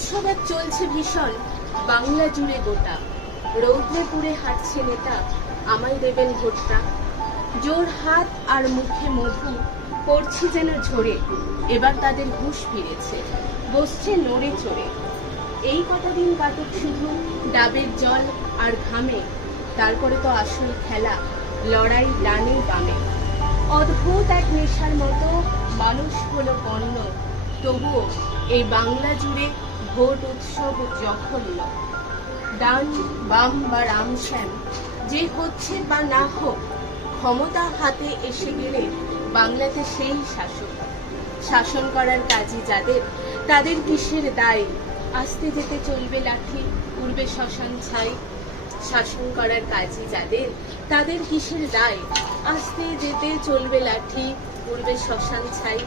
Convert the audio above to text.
উৎসব এক চলছে ভীষণ বাংলা জুড়ে গোটা। রৌদ্রে পুড়ে হাঁটছে নেতা, আমায় দেবেন ভোটটা। জোর হাত আর মুখে মধু পড়ছে যেন ঝরে। এবার তাদের হুঁশ ফিরেছে, বসছে নড়ে চড়ে। এই কটা দিন কাটুক শুধু ডাবের জল আর ঘামে, তারপরে তো আসল খেলা, লড়াই ডানে বামে। অদ্ভুত এক নেশার মতো মানুষ হলো পণ্য, তবুও এই বাংলা জুড়ে ভোট উৎসব জঘন্য। ডান বাম বা রামশ্যাম যে হচ্ছে বা না হোক, ক্ষমতা হাতে এসে গেলে বাংলাতে সেই শাসক। শাসন করার কাজই যাদের, তাদের কিসের দায়? আসতে যেতে চলবে লাঠি, উড়বে শ্মশান ছাই। শাসন করার কাজই যাদের, তাদের কিসের দায়? আসতে যেতে চলবে লাঠি, উড়বে শ্মশান ছাই।